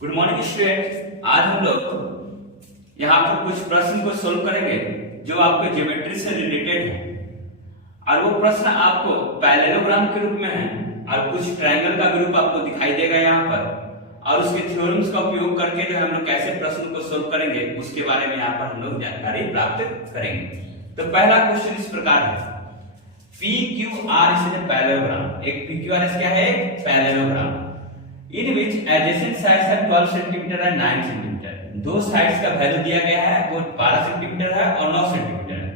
Good morning student. आज हम लोग यहाँ पर कुछ प्रश्न को सोल्व करेंगे जो आपके ज्योमेट्री से रिलेटेड है और वो प्रश्न आपको पैरेललोग्राम के रूप में है और कुछ ट्रायंगल का ग्रुप आपको दिखाई देगा यहाँ पर और उसके थ्योरम्स का उपयोग करके जो हम लोग कैसे प्रश्न को सोल्व करेंगे उसके बारे में यहाँ पर हम लोग जानकारी प्राप्त करेंगे। तो पहला क्वेश्चन इस प्रकार है, PQR is a parallelogram। एक PQR क्या है? एक parallelogram in which adjacent sides are 12 centimetre और 9 सेंटीमीटर। दो साइड्स का वैल्यू दिया गया है, वो 12 सेंटीमीटर है और 9 सेंटीमीटर है।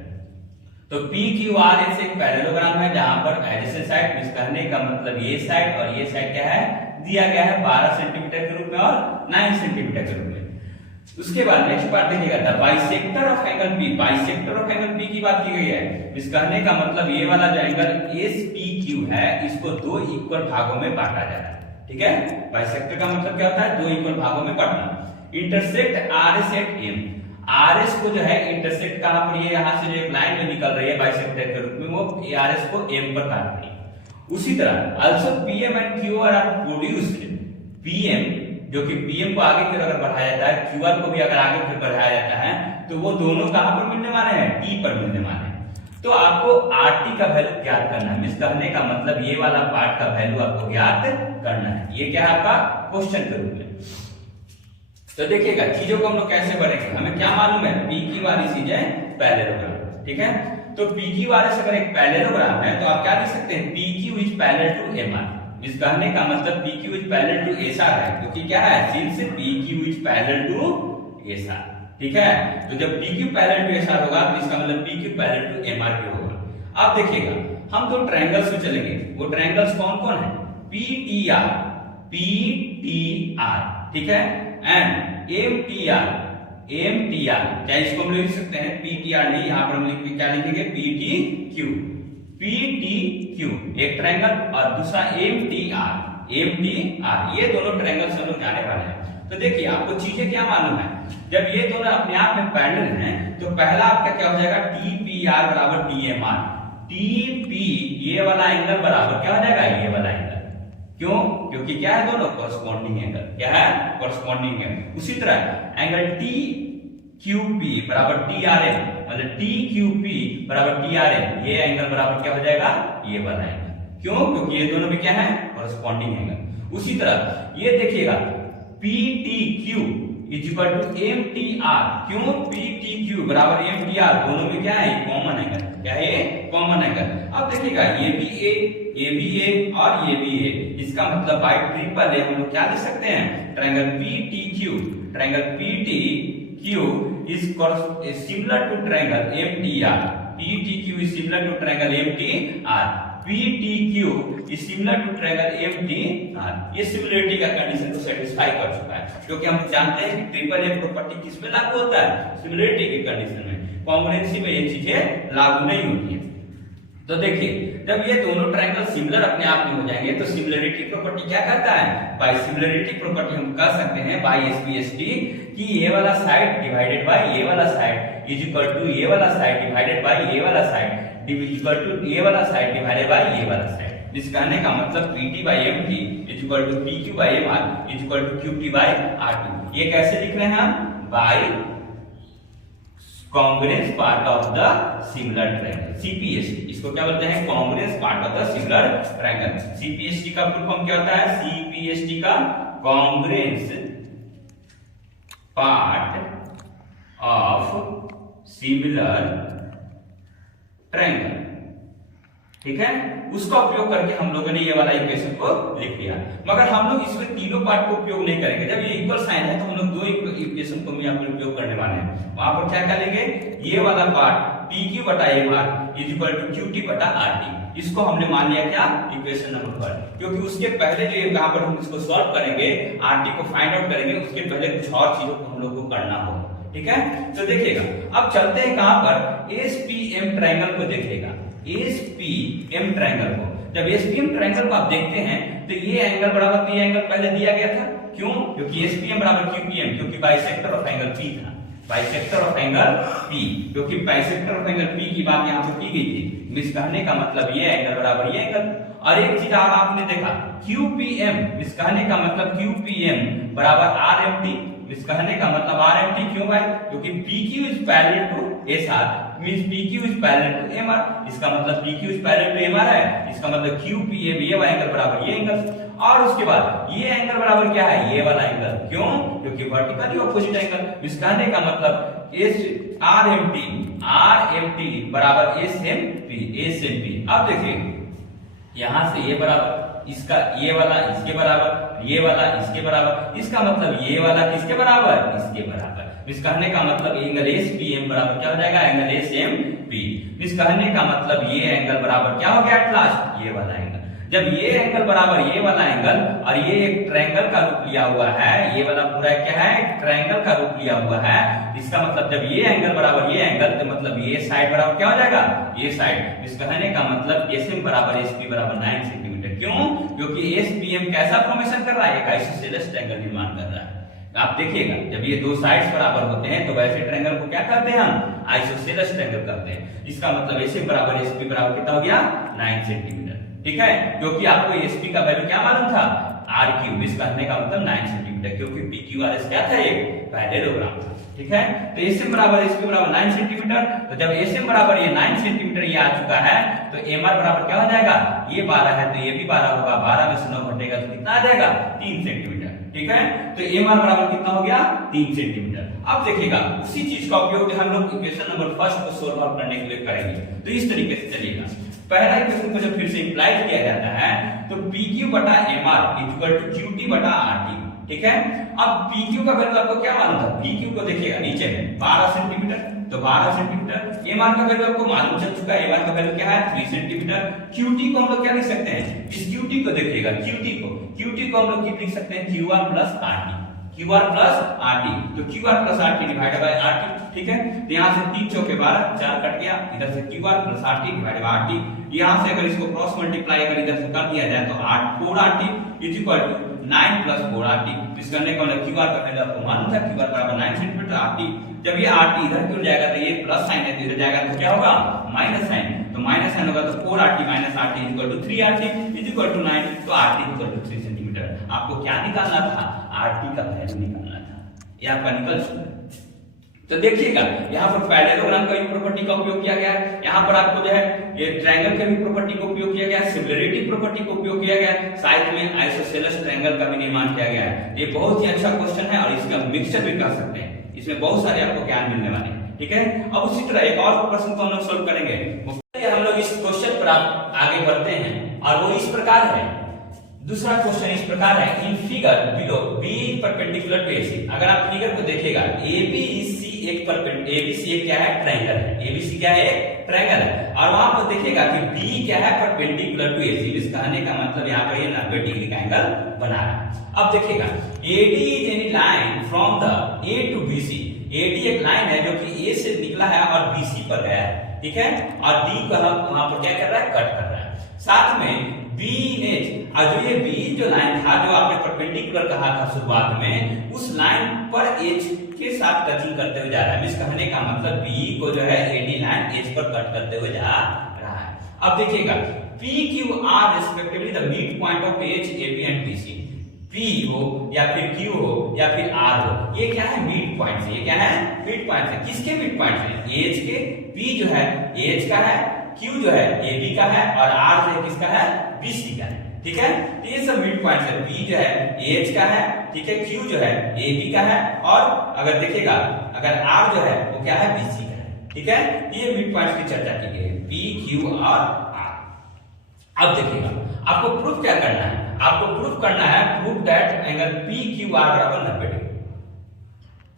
तो PQR एक पैरेललोग्राम है जहां पर एडजेसेंट साइड मींस कहने का मतलब ये साइड और ये साइड क्या है दिया गया है 12 सेंटीमीटर के रूप में और 9 सेंटीमीटर के रूप में। उसके बाद नेक्स्ट पार्ट देखिएगा, the bisector of angle P। Bisector of angle P की बात की गई है। इस कहने का मतलब ये वाला जो एंगल SPQ है इसको दो इक्वल भागों में बांटा जाता है। ठीक है, बाइसेक्टर का मतलब क्या होता है? दो इक्वल भागों में काटना। Intersect RS at M। RS को जो है इंटरसेक्ट कहां पर, ये यहां से जो एक लाइन जो निकल रही है बाइसेक्टर के रूप में वो RS को M पर काट रही है। उसी तरह also PM and QR are produced. PM जो कि PM को आगे की ओर अगर बढ़ाया जाता है, QR को भी अगर आगे की ओर बढ़ाया जाता है तो वो दोनों कहां पर मिलने वाले हैं? T पर मिलने वाले हैं। तो आपको RT का वैल्यू ज्ञात करना है। इस कहने का मतलब ये वाला पार्ट का वैल्यू आपको ज्ञात करना है। ये क्या है आपका क्वेश्चन के रूप में। तो देखिएगा चीजों को हम लोग कैसे बढ़ेंगे, हमें क्या मालूम है? PQR is a parallelogram. ठीक है, तो PQR अगर एक पैरेललोग्राम है तो आप क्या लिख सकते हैं? PQ is parallel to MR। इस कहने का मतलब PQ is parallel to SR है, क्योंकि क्या है since PQ is parallel to SR। ठीक है, तो जब PQ पैरेलल टू SR होगा तो इसका मतलब PQ पैरेलल टू MR भी होगा। अब देखिएगा हम दो ट्रायंगल्स में चलेंगे, वो ट्रायंगल्स कौन कौन है? PTR, ठीक है, एंड MTR। क्या इसको हम लिख सकते हैं? PTR नहीं, यहाँ पर हम क्या लिखेंगे? PTQ एक ट्रायंगल और दूसरा MTR। ये दोनों ट्रायंगल्स हम लोग जाने वाले हैं। तो देखिए आपको चीजें क्या मालूम है, जब ये दोनों अपने आप में पैरेलल हैं तो पहला आपका क्या हो जाएगा? TPR बराबर TMR। TP ये वाला एंगल बराबर क्या हो जाएगा? ये वाला एंगल। क्यों? क्योंकि क्या है? दोनों कॉरस्पॉन्डिंग एंगल। क्या है? Corresponding angle. उसी तरह एंगल TQP बराबर TRM, मतलब TQP बराबर TRM, ये एंगल बराबर क्या हो जाएगा? ये वाला एंगल। क्यों? क्योंकि ये दोनों भी क्या है? Corresponding angle. उसी तरह ये देखिएगा PTQ is equal to MTR। क्यों? PTQ बराबर MTR, दोनों में क्या है? Common angle. क्या है? Common angle. अब देखिएगा ये भी A और ये भी A, इसका मतलब बाय ट्रिपल A हम लोग क्या लिख सकते हैं? Triangle PTQ is similar to triangle MTR। PTQ is similar to triangle MTR। PTQ is similar to triangle MTR। ये सिमिलरिटी का कंडीशन को सेटिस्फाई कर चुका है, क्योंकि हम जानते हैं कि ट्रिपल ए प्रॉपर्टी किस पे लागू होता है? सिमिलरिटी के कंडीशन में। कॉन्ग्रुएंसी में ये चीजें लागू नहीं होती है। तो देखिए जब ये दोनों ट्रायंगल सिमिलर अपने आप में हो जाएंगे तो सिमिलरिटी प्रॉपर्टी क्या करता है? बाय सिमिलरिटी प्रॉपर्टी हम कह सकते हैं बाय SPST कि ये वाला साइड डिवाइडेड बाय ये वाला साइड इज इक्वल टू ये वाला साइड डिवाइडेड बाय ये वाला साइड इक्वल टू ये वाला साइड डिवाइडेड बाय ये वाला साइड। इस कहने का मतलब PT by MT is equal to PQ by MR is equal to QT by RT। ये कैसे लिख रहे हैं हम? By congruence part of the similar triangle, CPST। इसको क्या बोलते हैं? Congruence part of the similar triangle. CPST का फुल फॉर्म क्या होता है? CPST का congruence part of similar triangle. ठीक है, उसका उपयोग करके हम लोगों ने ये वाला इक्वेशन को लिख लिया। मगर हम लोग इसमें तीनों पार्ट को उपयोग नहीं करेंगे। जब ये इक्वल साइन है तो हम लोग दो इक्वेशन को यहाँ पर उपयोग करने वाले हैं। वहां पर क्या करेंगे? ये वाला पार्ट PQ बटा MR is equal to QT बटा RT। इसको हमने मान लिया क्या? Equation number 1। क्योंकि उसके पहले जो यहाँ पर हम इसको सॉल्व करेंगे, RT को फाइंड आउट करेंगे, उसके पहले कुछ और चीजों को हम लोग को करना होगा। ठीक है, तो देखिएगा अब चलते हैं कहां पर? SPM ट्रायंगल को देखिएगा। SPM ट्रायंगल को, जब SPM ट्रायंगल को आप देखते हैं तो ये एंगल बराबर ये एंगल पहले दिया गया था। क्यों? क्योंकि SPM बराबर QPM, क्योंकि बाइसेक्टर ऑफ एंगल P था। बाइसेक्टर ऑफ एंगल P, क्योंकि बाइसेक्टर ऑफ एंगल P की बात यहाँ पर की गई थी। मींस कहने का मतलब ये एंगल बराबर ये एंगल। और एक चीज आपने देखा QPM, मींस कहने का मतलब QPM बराबर RMT, मींस कहने का मतलब RMT क्यों भाई? क्योंकि PQ is parallel to SR, means PQ is parallel to MR, इसका मतलब PQ is parallel to MR है, इसका मतलब QPM ये वाला एंगल बराबर ये एंगल। और उसके बाद ये एंगल बराबर क्या है? ये वाला एंगल। क्यों? क्योंकि वर्टिकली ऑपोजिट एंगल, मींस कहने का मतलब RMT बराबर SMP। अब देखिए यहां से ये बराबर इसका, ये वाला इसके बराबर, ये वाला इसके बराबर, इसका मतलब ये वाला किसके बराबर? इसके बराबर। इस कहने का मतलब एंगल SPM बराबर क्या हो जाएगा? Angle SMP। इस कहने का मतलब ये एंगल बराबर क्या हो गया एट लास्ट? ये वाला एंगल। जब ये एंगल बराबर ये वाला एंगल और ये एक ट्रायंगल का रूप लिया हुआ है, ये वाला पूरा क्या है? ट्रायंगल का रूप लिया हुआ है, इसका मतलब जब ये एंगल बराबर ये एंगल तो मतलब ये साइड बराबर क्या हो जाएगा? ये साइड। इस कहने का मतलब SM बराबर SP बराबर 9 सेंटीमीटर। क्यों? क्योंकि SPM कैसा फॉर्मेशन कर रहा है? एक आइसोसेलेस ट्रायंगल निर्माण कर रहा है। आप देखिएगा जब ये दो साइड्स बराबर होते हैं तो वैसे ट्रायंगल को क्या करते हैं हम? आइसोसेलेस ट्रायंगल करते हैं। इसका मतलब SM बराबर SP बराबर कितना हो गया? 9 सेंटीमीटर। ठीक है, क्योंकि आपको SP का वैल्यू क्या मालूम था? R cube. इस कहने का मतलब 9 सेंटीमीटर, क्योंकि PQRS क्या था? एक पैरेललोग्राम था। ठीक है, तो SM बराबर SP बराबर 9 सेंटीमीटर। तो जब SM बराबर ये 9 सेंटीमीटर ये आ चुका है तो MR बराबर क्या हो जाएगा? ये 12 है तो ये भी 12 होगा, 12 में से 9 घटेगा तो कितना आ जाएगा? 3 सेंटीमीटर। ठीक है, तो MR बराबर कितना हो गया? 3 सेंटीमीटर। अब देखिएगा उसी चीज का उपयोग हम लोग इक्वेशन नंबर फर्स्ट को सोल्व आउट करने के लिए करेंगे। तो इस तरीके से चलिएगा, पहला इक्वेशन को जब फिर से इंप्लाई किया जाता है तो PQ बटा MR इक्वल टू QT बटा RT। ठीक है, अब PQ का वैल्यू आपको क्या मालूम था? PQ को देखिएगा नीचे में 12 सेंटीमीटर, तो 12 सेंटीमीटर। MR का वैल्यू आपको मालूम चल चुका है, MR का वैल्यू क्या है? 3 सेंटीमीटर। QT को हम लोग क्या लिख सकते हैं? इस QT को देखिएगा, QT को हम लोग क्या लिख सकते हैं? QR plus RT, QR plus RT। तो QR plus RT divided by RT। ठीक है, तो यहाँ से 3 चौके 12, 4 कट गया, इधर से QR plus RT divided by RT। यहाँ से अगर इसको क्रॉस मल्टीप्लाई अगर इधर से कर दिया जाए तो 4RT is equal to 9 plus 4RT। इस करने का मतलब QR का वैल्यू आपको मालूम था, QR बराबर 9 सेंटीमीटर RT। जब ये RT इधर क्यों जाएगा तो ये प्लस साइन है, तो इधर जाएगा तो क्या होगा? Minus sign. तो माइनस साइन होगा तो 4RT minus RT equal to 3RT is equal to 9। तो RT इक्वल टू 3 सेंटीमीटर। आपको क्या निकालना था? RT का वैल्यू निकालना था। ये आपका निकल चुका है। तो देखिएगा यहाँ पर पैरेललोग्राम का भी प्रॉपर्टी का उपयोग किया गया है, यहाँ पर आपको जो है ये ट्रायंगल का भी प्रॉपर्टी का उपयोग किया गया है, सिमिलरिटी प्रॉपर्टी का उपयोग किया गया है, साथ में आइसोसेलेस ट्रायंगल का भी निर्माण किया गया है। ये बहुत ही अच्छा क्वेश्चन है और इसका मिक्सचर भी कर सकते हैं, इसमें बहुत सारे आपको ज्ञान मिलने वाले हैं। ठीक है, अब उसी तरह एक और प्रश्न को हम लोग सोल्व करेंगे। हम लोग इस क्वेश्चन पर आगे बढ़ते हैं और वो इस प्रकार है। दूसरा क्वेश्चन इस प्रकार है, in figure below B perpendicular to AC। अगर आप फिगर को देखिएगा ABC एक क्या है? ट्रायंगल है। ABC क्या है? ट्रायंगल है। और वहां पर देखिएगा कि B क्या है? Perpendicular to AC। इस कहने का मतलब यहाँ पर ये 90 डिग्री का एंगल बना रहा है। अब देखिएगा AD is any line from the A to BC। AD एक लाइन है जो कि A से निकला है और BC पर गया है। ठीक है, और D को वहां पर क्या कर रहा है? कट कर रहा है। साथ में B इमेज और जो ये B जो लाइन था जो आपने परपेंडिकुलर कहा था शुरुआत में, उस लाइन पर एज के साथ टचिंग करते हुए जा रहा है। इस कहने का मतलब B को जो है AD लाइन एज पर कट करते हुए जा रहा है। अब देखिएगा PQR respectively the mid point of edge AB and BC। P हो या फिर Q हो या फिर R हो, ये क्या है? मिड पॉइंट है। ये क्या है? मिड पॉइंट है। किसके मिड पॉइंट है? एज के। P जो है एज का है, Q जो है AB का है और R जो है किसका है? BC का है। ठीक है, तो ये सब मिड पॉइंट है। P जो है एज का है, ठीक है, Q जो है AB का है और अगर देखिएगा अगर R जो है वो क्या है? BC का है। ठीक है, ये मिड पॉइंट्स की चर्चा की गई है, P, Q और R। अब देखिएगा आपको प्रूफ क्या करना है? आपको प्रूफ करना है प्रूफ दैट एंगल PQR बराबर 90 डिग्री।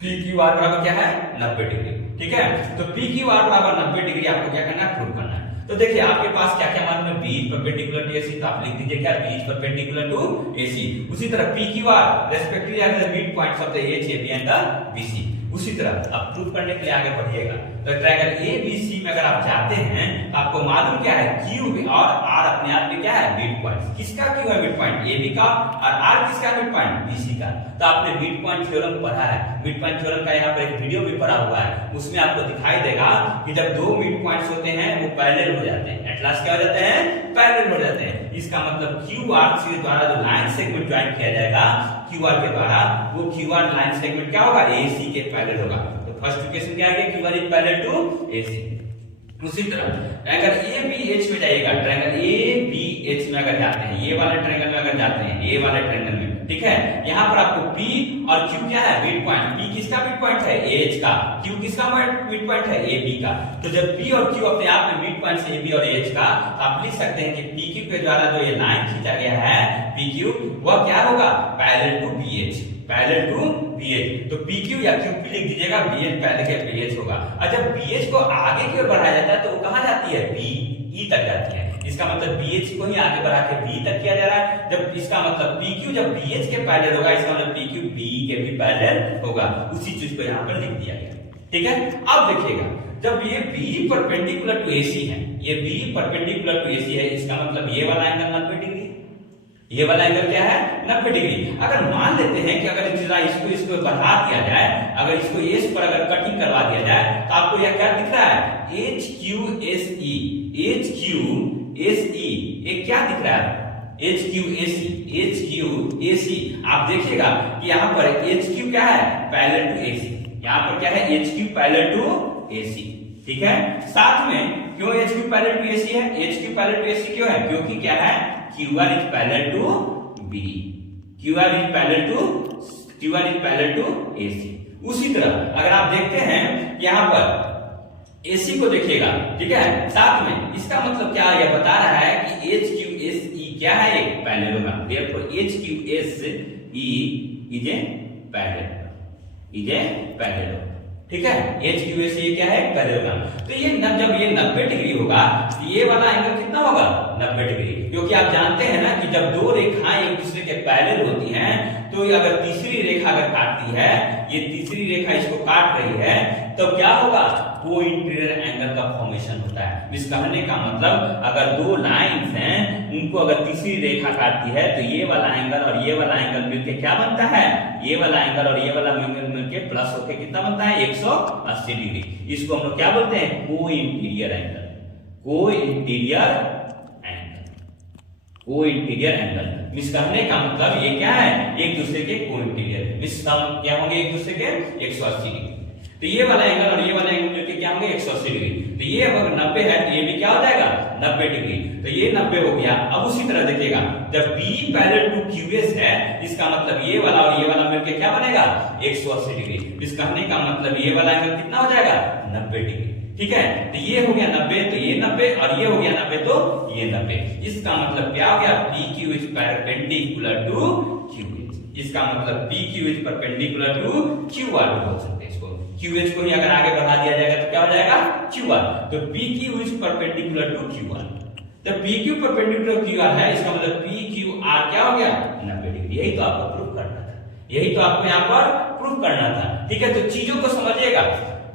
PQR बराबर क्या है? 90 डिग्री। ठीक है, तो PQR बराबर 90 डिग्री आपको क्या करना है? प्रूफ करना है। तो देखिए आपके पास क्या क्या मालूम है? B परपेंडिकुलर टू AC, तो आप लिख दीजिए क्या? B perpendicular to AC। उसी तरह PQR respectively at the mid points of the edge AB and the BC। उसी तरह अब प्रूफ करने के लिए आगे बढ़िएगा। तो ट्रायंगल ए बी सी में अगर आप चाहते हैं तो आपको मालूम क्या है, क्यू और आर अपने आप में क्या है, मिड पॉइंट। किसका क्यू है मिड पॉइंट, ए बी का, और आर किसका मिड पॉइंट, बी सी का। तो आपने मिड पॉइंट थ्योरम पढ़ा है, मिड पॉइंट थ्योरम का यहाँ पर एक वीडियो भी पढ़ा हुआ है, उसमें आपको दिखाई देगा कि जब दो मिड पॉइंट्स होते हैं वो पैरेलल हो जाते हैं, एट लास्ट क्या हो जाते हैं, पैरेलल हो जाते हैं। इसका मतलब क्यू आर के द्वारा जो लाइन सेगमेंट ज्वाइन किया जाएगा क्यू आर के द्वारा, वो क्यू आर लाइन सेगमेंट क्या होगा, ए सी के पैरेलल होगा। तो फर्स्ट इक्वेशन क्या आ गया, Q R is parallel to A C. उसी तरह ट्रायंगल ए बी एच में जाइएगा, ट्रायंगल ए बी एच में अगर जाते हैं, ये वाले ट्रायंगल में अगर जाते हैं, ये वाले ट्रायंगल में, ठीक है, यहाँ पर आपको P और Q क्या है, मिड पॉइंट। P किसका मिड पॉइंट है, AH का। Q किसका मिड पॉइंट है, AB का। तो जब P और Q अपने आप में मिड पॉइंट है AB और AH का, तो आप लिख सकते हैं कि PQ के द्वारा जो ये लाइन खींचा गया है PQ, वह क्या होगा, parallel to BH, parallel to BH। तो PQ या QP लिख दीजिएगा, BH पैरेलल के BH होगा। और जब BH को आगे की ओर बढ़ाया जाता है तो वो कहां जाती है, BE तक जाती है। इसका मतलब BH को ही आगे बढ़ा के B तक किया जा रहा है। जब इसका मतलब PQ जब BH के पैरेलल होगा, इसका मतलब PQ BE के भी पैरेलल होगा। उसी चीज को यहाँ पर लिख दिया गया, ठीक है। अब देखिएगा, जब ये B परपेंडिकुलर टू AC है, ये B परपेंडिकुलर टू AC है, इसका मतलब ये वाला एंगल 90 डिग्री, ये वाला एंगल क्या है, 90 डिग्री। अगर मान लेते हैं कि अगर इसको बढ़ा दिया जाए, अगर इसको एस पर अगर कटिंग करवा दिया जाए, तो आपको यह क्या दिख रहा है, HQSE, HQSE, ये क्या दिख रहा है, HQAC, HQAC। आप देखिएगा कि यहाँ पर HQ क्या है, पैरेलल टू AC, यहाँ पर क्या है, HQ पैरेलल टू AC, ठीक है। साथ में क्यों HQ पैरेलल टू AC है, HQ पैरेलल टू AC क्यों है, क्योंकि क्या है, QR is parallel to B, QR is parallel to AC। उसी तरह अगर आप देखते हैं यहाँ पर AC को देखिएगा, ठीक है, साथ में इसका मतलब क्या यह बता रहा है कि HQSE क्या है, एक पैरेलल होगा। therefore HQSE is a parallel, ठीक है। HQSE क्या है, पैरेलल होगा। तो ये जब ये 90 डिग्री होगा, तो ये वाला एंगल कितना होगा, 90 डिग्री। क्योंकि आप जानते हैं ना कि जब दो रेखाएं एक दूसरे के पैरेलल होती हैं, तो अगर तीसरी रेखा अगर काटती है, ये तीसरी रेखा इसको काट रही है, तो क्या होगा, को इंटीरियर एंगल का फॉर्मेशन होता है। इस कहने का मतलब अगर दो लाइंस हैं, उनको अगर तीसरी रेखा काटती है, तो ये वाला एंगल और ये वाला एंगल मिलकर क्या बनता है, ये वाला एंगल और ये वाला एंगल मिलकर प्लस होकर कितना बनता है, 180 डिग्री। इसको हम लोग क्या बोलते हैं, को इंटीरियर एंगल, को इंटीरियर एंगल। इस कहने का मतलब ये क्या है, एक दूसरे के को इंटीरियर, इस क्या होंगे, एक दूसरे के 180 डिग्री। तो ये वाला एंगल और ये वाला एंगल मिलकर क्या होंगे, 180 डिग्री। तो ये अगर 90 है तो ये भी क्या हो जाएगा, 90 डिग्री। तो ये 90 हो गया। अब उसी तरह देखिएगा, जब B पैरेलल टू QS है, इसका मतलब ये वाला और ये वाला मिलकर क्या बनेगा, 180 डिग्री। इस कहने का मतलब ये वाला एंगल कितना हो जाएगा, 90 डिग्री, ठीक है। तो ये हो गया 90, तो ये 90, और ये हो गया 90, तो ये 90। इसका मतलब क्या हो गया, PQ is perpendicular to QH। इसका मतलब PQ is perpendicular to QR बोल सकते हैं इसको। QH को ही अगर आगे बढ़ा दिया जाएगा तो क्या हो जाएगा, QR। तो PQ is perpendicular to QR। तो PQ perpendicular to QR है, इसका मतलब PQR क्या हो गया, 90 डिग्री। यही तो आपको प्रूफ करना था, यही तो आपको यहाँ पर प्रूफ करना था, ठीक है। तो चीजों को समझिएगा,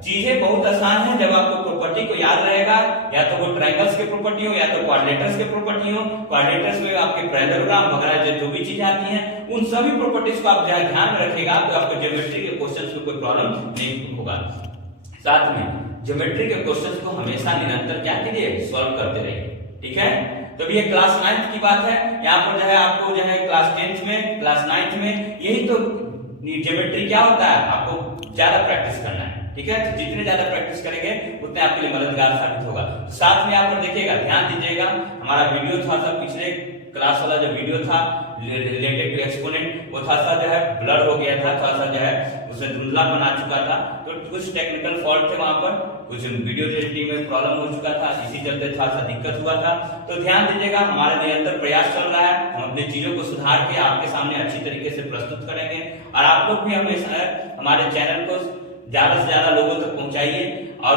चीजें बहुत आसान है जब आपको प्रॉपर्टी को याद रहेगा, या तो वो ट्रायंगल्स के प्रॉपर्टी हो या तो क्वाड्रेटर्स के प्रॉपर्टी हो। क्वाड्रेटर्स में आपके पैरेललोग्राम वगैरह जो भी चीजें आती हैं, उन सभी प्रॉपर्टीज को आप ध्यान में रखिएगा, तो आपको ज्योमेट्री के क्वेश्चंस में कोई प्रॉब्लम नहीं होगा। साथ में ज्योमेट्री के क्वेश्चंस को हमेशा निरंतर क्या कीजिए, सॉल्व करते रहिए, ठीक है। तो ये क्लास 9th की बात है। यहाँ पर जो है आपको जो है क्लास 10th में, क्लास 9th में यही तो ज्योमेट्री क्या होता है, आपको ज्यादा प्रैक्टिस करना है, ठीक है। तो जितने ज्यादा प्रैक्टिस करेंगे उतने आपके लिए मददगार साबित होगा। साथ में यहाँ पर देखिएगा, ध्यान दीजिएगा, हमारा वीडियो था सब पिछले क्लास वाला जो वीडियो था रिलेटेड टू एक्सपोनेंट, वो थोड़ा सा जो है ब्लर हो गया था, थोड़ा सा जो है उसमें धुंधलापन आ चुका था। तो कुछ टेक्निकल फॉल्ट थे वहां पर, कुछ वीडियो एडिटिंग में प्रॉब्लम हो चुका था, इसी चलते थोड़ा सा दिक्कत हुआ था। तो ध्यान दीजिएगा, हमारा निरंतर प्रयास चल रहा है, हम अपनी चीजों को सुधार के आपके सामने अच्छी तरीके से प्रस्तुत करेंगे। और आप लोग भी हमेशा हमारे चैनल को ज्यादा से ज्यादा लोगों तक पहुंचाइए और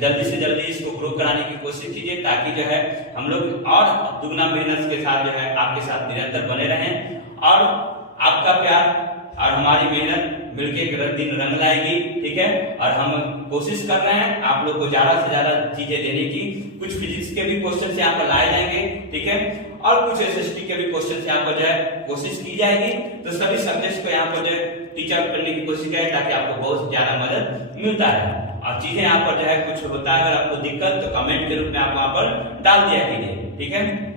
जल्दी से जल्दी इसको ग्रो कराने की कोशिश कीजिए, ताकि जो है हम लोग और दुगना मेहनत के साथ जो है आपके साथ निरंतर बने रहें। और आपका प्यार और हमारी मेहनत मिलके एक दिन रंग लाएगी, ठीक है। और हम कोशिश कर रहे हैं आप लोग को ज्यादा से ज्यादा चीजें देने की। कुछ फिजिक्स के भी क्वेश्चन यहाँ पर लाए जाएंगे, ठीक है, और कुछ एसएसटी के भी क्वेश्चन यहाँ पर जो है कोशिश की जाएगी। तो सभी सब्जेक्ट्स को यहाँ पर जो है टीच आउट करने की कोशिश करें ताकि आपको बहुत ज्यादा मदद मिलता है। और चीजें यहाँ पर जो है कुछ होता है, अगर आपको दिक्कत तो कमेंट के रूप में आप वहां पर डाल दिया कीजिए, ठीक है।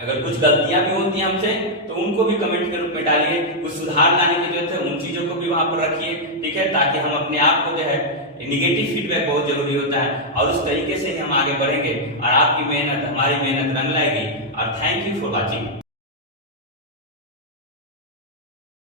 अगर कुछ गलतियां भी होती हैं हमसे तो उनको भी कमेंट के रूप में डालिए, कुछ सुधार लाने की जरूरत है उन चीजों को भी वहां पर रखिए, ठीक है, ताकि हम अपने आप को जो है निगेटिव फीडबैक बहुत जरूरी होता है और उस तरीके से ही हम आगे बढ़ेंगे और आपकी मेहनत हमारी मेहनत रंग लाएगी। और थैंक यू फॉर वॉचिंग।